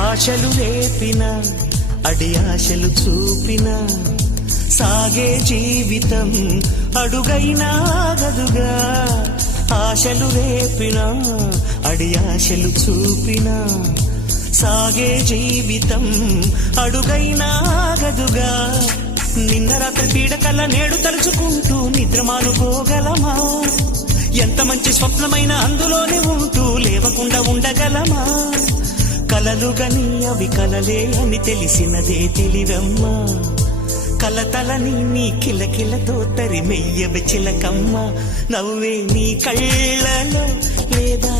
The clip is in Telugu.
ఆశలు రేపిన అడి ఆశలు చూపిన సాగే జీవితం అడుగైనా ఆగదుగా ఆశలు రేపిన అడి ఆశలు చూపిన సాగే జీవితం అడుగైనా ఆగదుగా నిన్న రాత్రి పీడకల నేడు తలుచుకుంటూ నిద్రమానుకోగలమా ఎంత మంచి స్వప్నమైన అందులోనే ఉంటూ లేవకుండా ఉండగలమా? కలలు గని అవి కలలే అని తెలిసినదే తెలివమ్మా. కలతలని నీ కిలకిలతో తరిమెయ్యవి చిలకమ్మ. నవ్వే నీ కళ్ళలో లేదా